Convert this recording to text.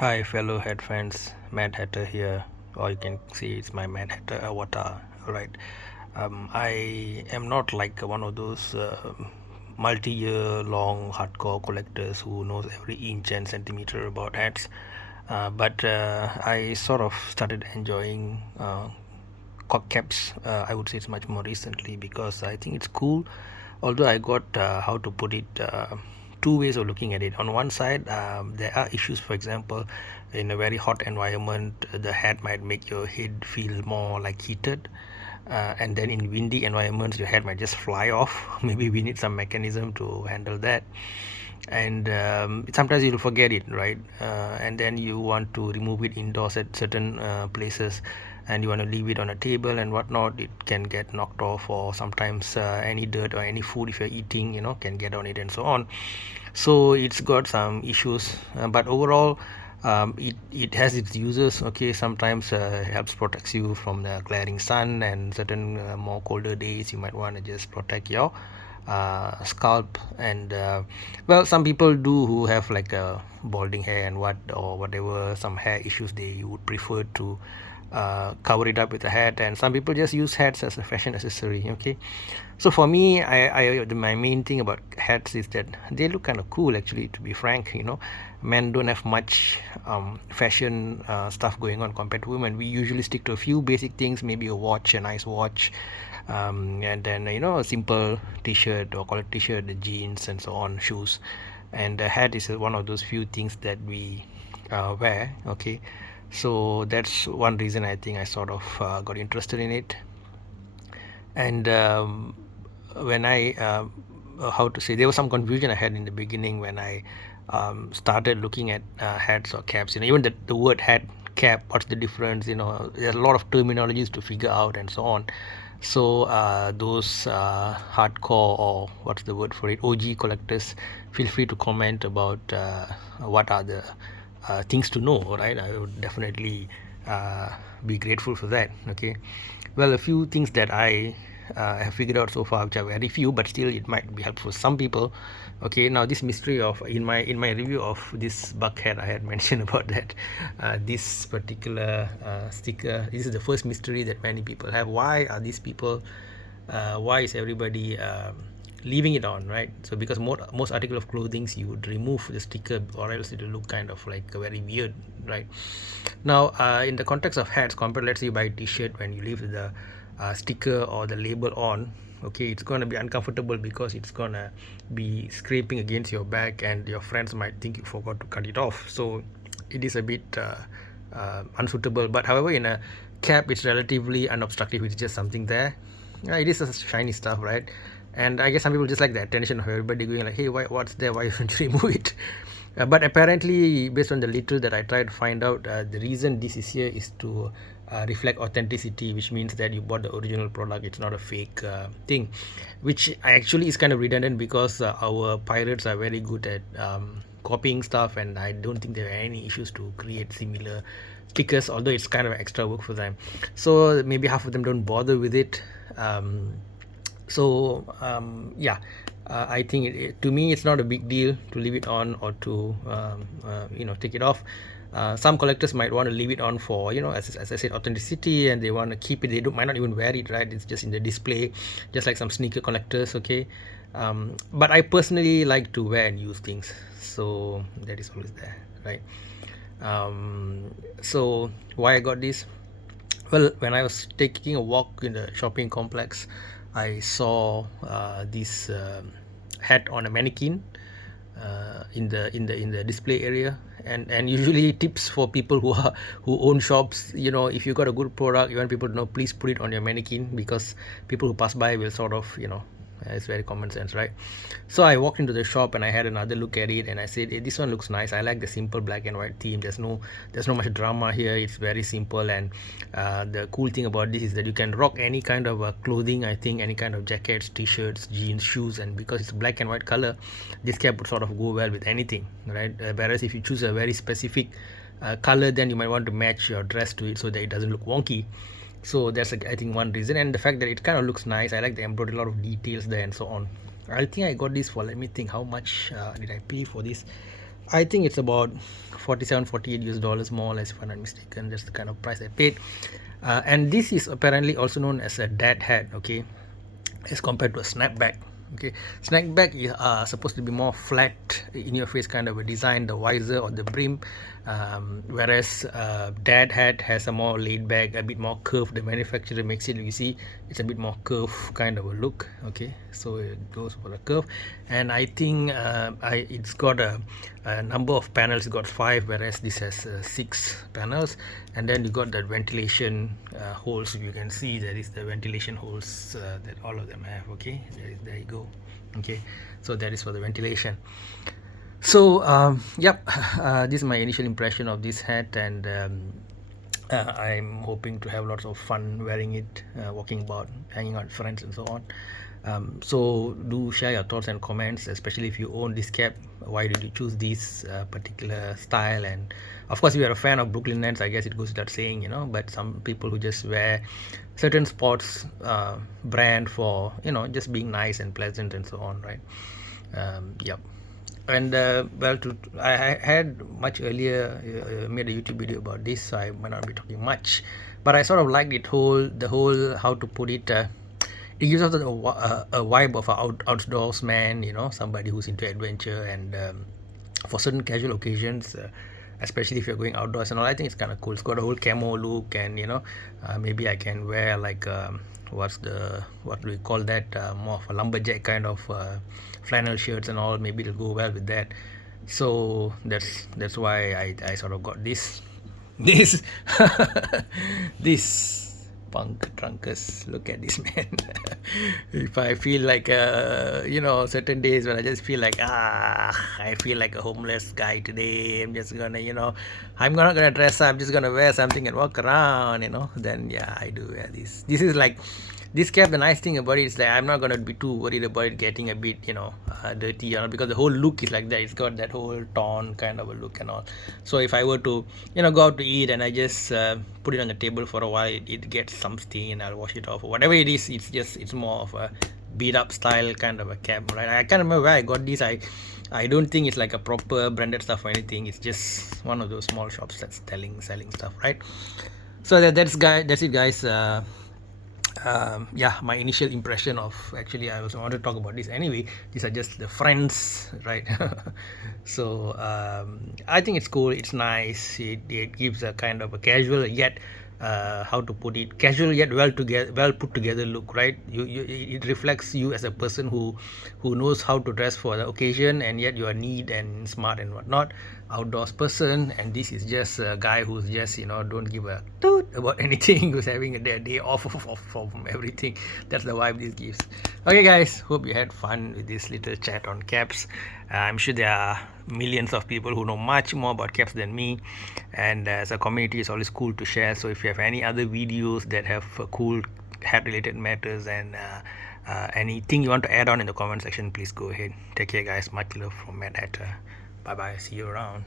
Hi, fellow head fans. Madhatter here, or you can see it's my Madhatter avatar. Right. I am not like one of those multi-year long hardcore collectors who knows every inch and centimeter about hats. But I sort of started enjoying cock caps. I would say it's much more recently because I think it's cool. Although I got how to put it. Two ways of looking at it. On one side, there are issues. For example, in a very hot environment, the hat might make your head feel more like heated, and then in windy environments, your head might just fly off. Maybe we need some mechanism to handle that. And sometimes you'll forget it, right? And then you want to remove it indoors at certain places, and you want to leave it on a table and whatnot. It can get knocked off, or sometimes any dirt or any food if you're eating, can get on it and so on. So it's got some issues, but overall it has its uses. Okay, sometimes helps protects you from the glaring sun, and certain more colder days you might want to just protect your scalp. And well, some people do who have like a balding hair and whatever, some hair issues, they would prefer to cover it up with a hat, and some people just use hats as a fashion accessory. Okay, so for me, my main thing about hats is that they look kind of cool, actually, to be frank. Men don't have much fashion stuff going on compared to women. We usually stick to a few basic things, maybe a watch, a nice watch, and then a simple t-shirt, or collar t-shirt, the jeans and so on, shoes. And the hat is one of those few things that we wear. Okay, so that's one reason I think I sort of got interested in it. And when I how to say, there was some confusion I had in the beginning when I started looking at hats or caps. Even the word hat, cap, what's the difference? There's a lot of terminologies to figure out and so on. So those hardcore, or what's the word for it, OG collectors, feel free to comment about what are the things to know. Right, I would definitely be grateful for that. Okay, well, a few things that I have figured out so far, which are very few, but still it might be helpful for some people. Okay, now this mystery of, in my review of this buckhead, I had mentioned about that this particular sticker. This is the first mystery that many people have. Why are these people, why is everybody leaving it on, right? So because most article of clothing, you would remove the sticker, or else it will look kind of like very weird, right? Now in the context of hats, compared, let's say you buy a t-shirt, when you leave the sticker or the label on, okay, it's going to be uncomfortable because it's going to be scraping against your back, and your friends might think you forgot to cut it off. So it is a bit unsuitable. But however, in a cap, it's relatively unobstructive. It's just something there. It is a shiny stuff, right? And I guess some people just like the attention of everybody going like, hey, what's there, why don't you remove it? But apparently, based on the little that I tried to find out, the reason this is here is to reflect authenticity, which means that you bought the original product. It's not a fake thing, which actually is kind of redundant, because our pirates are very good at copying stuff, and I don't think there are any issues to create similar stickers, although it's kind of extra work for them. So maybe half of them don't bother with it. Yeah, I think to me, it's not a big deal to leave it on, or to take it off. Some collectors might want to leave it on for, as I said, authenticity, and they want to keep it. They might not even wear it, right? It's just in the display, just like some sneaker collectors. Okay, but I personally like to wear and use things, so that is always there, right? So why I got this? Well, when I was taking a walk in the shopping complex, I saw this hat on a mannequin in the display area. And usually tips for people who own shops, if you got a good product, you want people to know, please put it on your mannequin, because people who pass by will sort of, it's very common sense, right? So I walked into the shop and I had another look at it, and I said, hey, this one looks nice. I like the simple black and white theme. There's no much drama here. It's very simple. And the cool thing about this is that you can rock any kind of clothing, I think, any kind of jackets, t-shirts, jeans, shoes. And because it's black and white color, this cap would sort of go well with anything, right? Whereas if you choose a very specific color, then you might want to match your dress to it so that it doesn't look wonky. So that's, I think, one reason. And the fact that it kind of looks nice. I like the embroidery, a lot of details there and so on. I think I got this for, let me think, how much did I pay for this? I think it's about 47, 48 US dollars more or less, if I'm not mistaken. That's the kind of price I paid. And this is apparently also known as a dad hat, okay, as compared to a snapback. Okay, snapback is supposed to be more flat in your face kind of a design, the visor or the brim, whereas dad hat has a more laid back, a bit more curved. The manufacturer makes it, you see, it's a bit more curved kind of a look. Okay, so it goes for the curve. And I think it's got a number of panels. It's got 5, whereas this has 6 panels. And then you got the ventilation holes. You can see there is the ventilation holes that all of them have. Okay, there you go. Okay, so that is for the ventilation. So yep, this is my initial impression of this hat, and I'm hoping to have lots of fun wearing it, walking about, hanging out with friends and so on. So do share your thoughts and comments, especially if you own this cap. Why did you choose this particular style? And of course, if you're a fan of Brooklyn Nets, I guess it goes without saying, you know, but some people who just wear certain sports brand for, you know, just being nice and pleasant and so on, right? Yep. And well, I had much earlier made a YouTube video about this, so I might not be talking much, but I sort of liked the whole, how to put it, it gives us a vibe of an outdoors man, you know, somebody who's into adventure. And for certain casual occasions, especially if you're going outdoors and all, I think it's kind of cool. It's got a whole camo look, and you know, maybe I can wear like what do we call that, more of a lumberjack kind of flannel shirts and all. Maybe it'll go well with that. So that's why I sort of got this this this punk drunkers. Look at this man. If I feel like you know, certain days when I just feel like I feel like a homeless guy today, I'm just gonna, you know, I'm not gonna dress up, I'm just gonna wear something and walk around, you know, then yeah, I do wear this is like this cap. The nice thing about it is that I'm not gonna be too worried about it getting a bit, you know, dirty, you know, because the whole look is like that. It's got that whole torn kind of a look and all. So if I were to, you know, go out to eat and I just put it on the table for a while, it gets some stain, I'll wash it off or whatever it is. It's more of a beat up style kind of a cap, right? I can't remember where I got this. I don't think it's like a proper branded stuff or anything. It's just one of those small shops that's selling stuff, right? So that's it, guys. Yeah, my initial impression of, actually I also want to talk about this anyway. These are just the friends, right? So I think it's cool, it's nice. It gives a kind of a casual yet how to put it, casual yet well put together look, right? It reflects you as a person who knows how to dress for the occasion, and yet you are neat and smart and whatnot, outdoors person. And this is just a guy who's just, you know, don't give a toot about anything, who's having a day off from everything. That's the vibe this gives. Okay guys, hope you had fun with this little chat on caps. I'm sure there are millions of people who know much more about caps than me, and as a community it's always cool to share. So if you have any other videos that have cool hat related matters, and anything you want to add on in the comment section, please go ahead. Take care guys, much love from Madhatter. Bye bye, see you around.